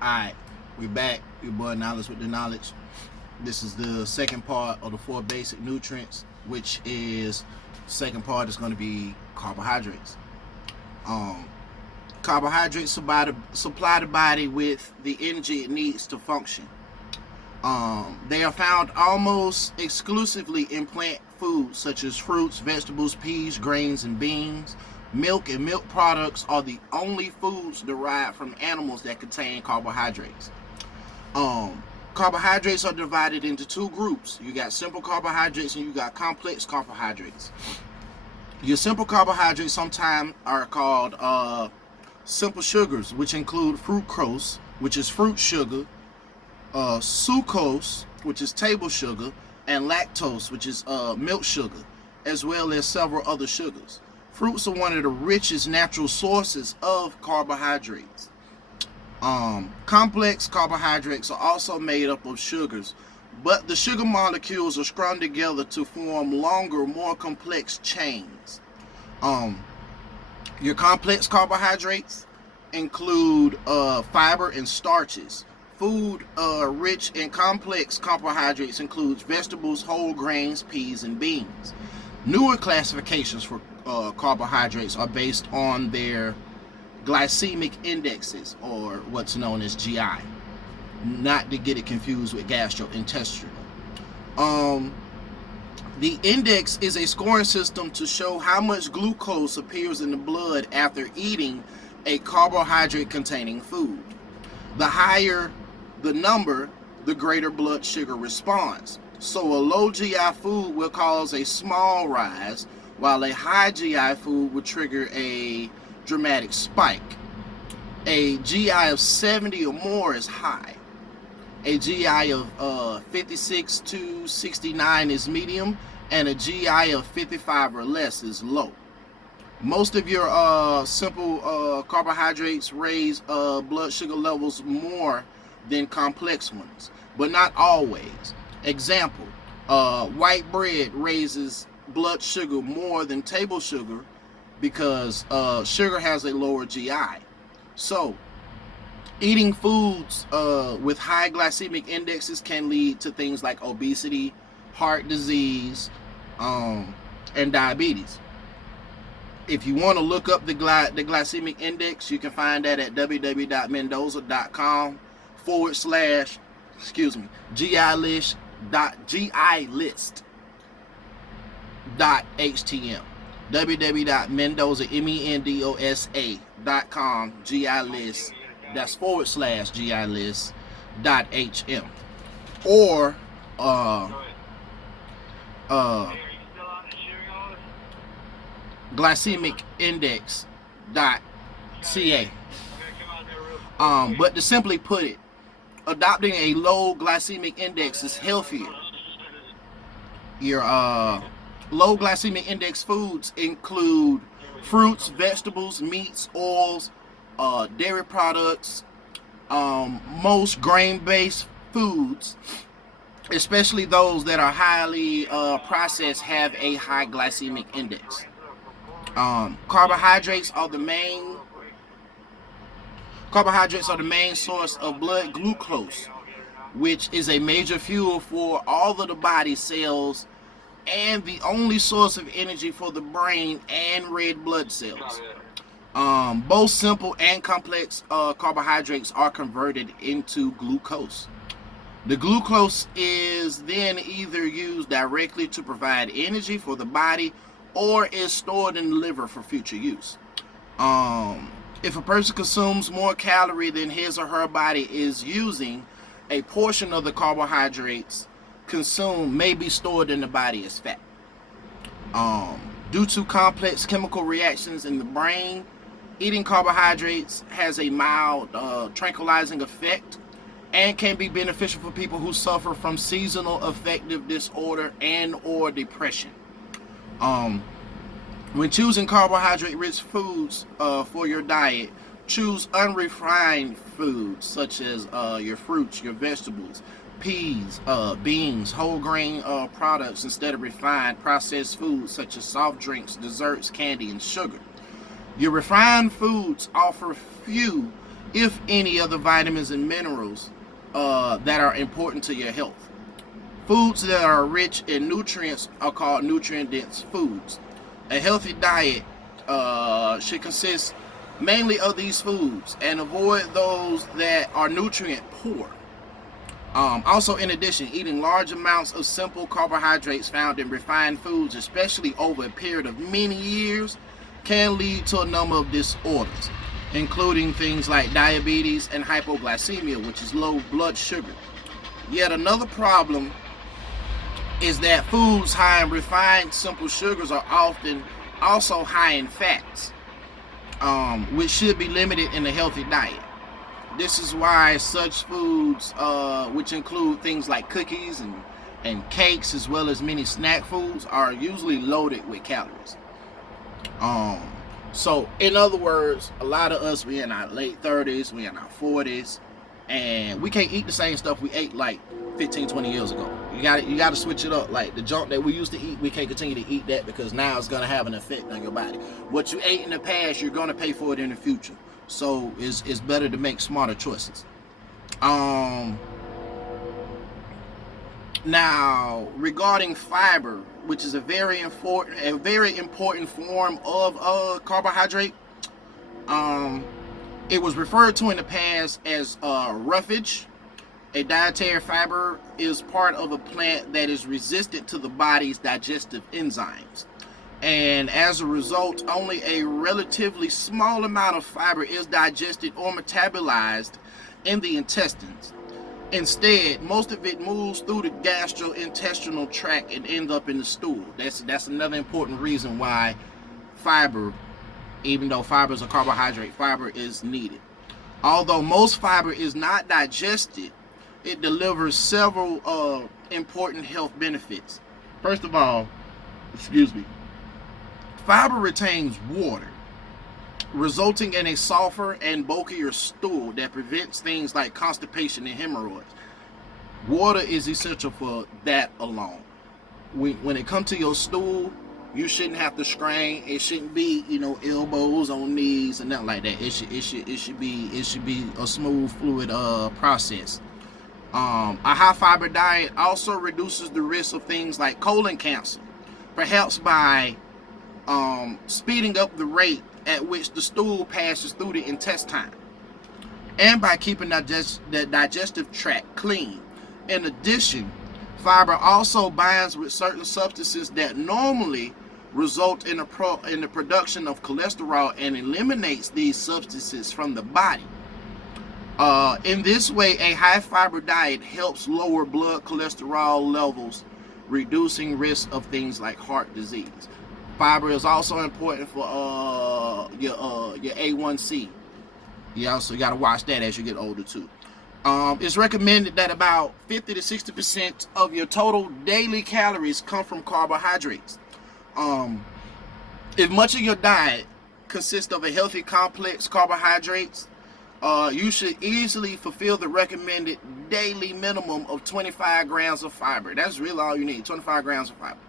Alright, we back. Your boy Knowledge with the Knowledge. This is the second part of the 4 basic nutrients, which is second part is going to be carbohydrates. Um, Carbohydrates supply the body with the energy it needs to function. They are found almost exclusively in plant foods such as fruits, vegetables, peas, grains, and beans. Milk and milk products are the only foods derived from animals that contain carbohydrates. Carbohydrates are divided into two groups. You got simple carbohydrates and you got complex carbohydrates. Your simple carbohydrates sometimes are called simple sugars, which include fructose, which is fruit sugar, sucrose, which is table sugar, and lactose, which is milk sugar, as well as several other sugars. Fruits are one of the richest natural sources of carbohydrates. Complex carbohydrates are also made up of sugars, but the sugar molecules are strung together to form longer, more complex chains. Your complex carbohydrates include fiber and starches. Food rich in complex carbohydrates includes vegetables, whole grains, peas, and beans. Newer classifications for carbohydrates are based on their glycemic indexes, or what's known as GI, not to get it confused with gastrointestinal. The index is a scoring system to show how much glucose appears in the blood after eating a carbohydrate containing food. The higher the number, the greater blood sugar response. So a low GI food will cause a small rise, while a high GI food would trigger a dramatic spike. A GI of 70 or more is high. A GI of 56 to 69 is medium, and a GI of 55 or less is low. Most of your simple carbohydrates raise blood sugar levels more than complex ones, but not always. Example, white bread raises blood sugar more than table sugar because sugar has a lower GI. So, eating foods with high glycemic indexes can lead to things like obesity, heart disease, and diabetes. If you want to look up the glycemic index, you can find that at www.GI list.htm. www.mendoza.com GI list, that's /GI list.hm, or glycemic index.ca. But to simply put it, adopting a low glycemic index is healthier. Your low glycemic index foods include fruits, vegetables, meats, oils, dairy products. Most grain-based foods, especially those that are highly processed, have a high glycemic index. Carbohydrates are the main source of blood glucose, which is a major fuel for all of the body cells and the only source of energy for the brain and red blood cells. Both simple and complex carbohydrates are converted into glucose. The glucose is then either used directly to provide energy for the body or is stored in the liver for future use. If a person consumes more calorie than his or her body is using, a portion of the carbohydrates consumed may be stored in the body as fat. Due to complex chemical reactions in the brain, eating carbohydrates has a mild tranquilizing effect and can be beneficial for people who suffer from seasonal affective disorder and or depression. When choosing carbohydrate-rich foods for your diet, choose unrefined foods such as your fruits, your vegetables, peas, beans, whole grain products instead of refined processed foods such as soft drinks, desserts, candy, and sugar. Your refined foods offer few if any, of the vitamins and minerals that are important to your health. Foods that are rich in nutrients are called nutrient-dense foods. A healthy diet should consist mainly of these foods and avoid those that are nutrient poor. Also, in addition, eating large amounts of simple carbohydrates found in refined foods, especially over a period of many years, can lead to a number of disorders, including things like diabetes and hypoglycemia, which is low blood sugar. Yet another problem is that foods high in refined simple sugars are often also high in fats, which should be limited in a healthy diet. This is why such foods, which include things like cookies and cakes, as well as many snack foods, are usually loaded with calories. So in other words, a lot of us, we in our late 30s, we in our 40s, and we can't eat the same stuff we ate like 15, 20 years ago. You got to switch it up. Like the junk that we used to eat, we can't continue to eat that, because now it's going to have an effect on your body. What you ate in the past, you're going to pay for it in the future. So it's better to make smarter choices. Now, regarding fiber, which is a very important form of carbohydrate, it was referred to in the past as roughage. A dietary fiber is part of a plant that is resistant to the body's digestive enzymes. And as a result, only a relatively small amount of fiber is digested or metabolized in the intestines. Instead, most of it moves through the gastrointestinal tract and ends up in the stool. That's another important reason why fiber, even though fiber is a carbohydrate, fiber is needed. Although most fiber is not digested, it delivers several important health benefits. First of all, fiber retains water, resulting in a softer and bulkier stool that prevents things like constipation and hemorrhoids. Water is essential for that alone. When it comes to your stool, you shouldn't have to strain. It shouldn't be, elbows on knees and nothing like that. It should be a smooth, fluid process. A high fiber diet also reduces the risk of things like colon cancer, perhaps by speeding up the rate at which the stool passes through the intestine, and by keeping the digestive tract clean. In addition, fiber also binds with certain substances that normally result in the production of cholesterol and eliminates these substances from the body. In this way, a high fiber diet helps lower blood cholesterol levels, reducing risk of things like heart disease. Fiber is also important for your A1C. You also got to watch that as you get older too. It's recommended that about 50 to 60% of your total daily calories come from carbohydrates. If much of your diet consists of a healthy complex carbohydrates, you should easily fulfill the recommended daily minimum of 25 grams of fiber. That's really all you need, 25 grams of fiber.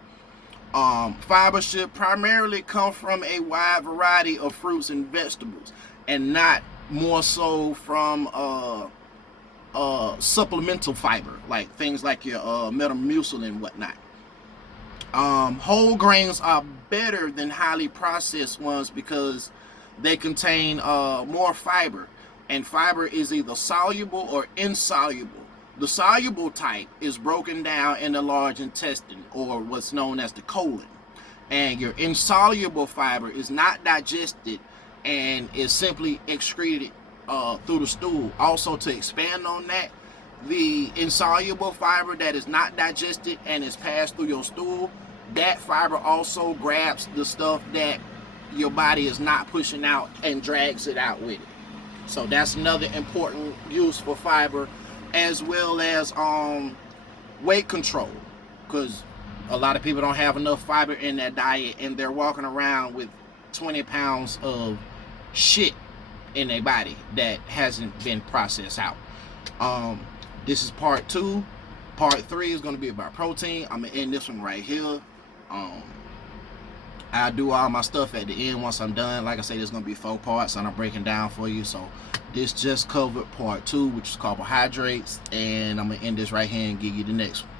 Fiber should primarily come from a wide variety of fruits and vegetables, and not more so from supplemental fiber, like things like your Metamucil and whatnot. Whole grains are better than highly processed ones because they contain more fiber, and fiber is either soluble or insoluble. The soluble type is broken down in the large intestine, or what's known as the colon. And your insoluble fiber is not digested and is simply excreted through the stool. Also, to expand on that, the insoluble fiber that is not digested and is passed through your stool, that fiber also grabs the stuff that your body is not pushing out and drags it out with it. So that's another important use for fiber, as well as weight control, because a lot of people don't have enough fiber in their diet, and they're walking around with 20 pounds of shit in their body that hasn't been processed out. This is part 2. Part 3 is going to be about protein. I'm going to end this one right here. I'll do all my stuff at the end once I'm done. Like I say, there's gonna be 4 parts and I'm breaking down for you. So this just covered part 2, which is carbohydrates, and I'm gonna end this right here and give you the next one.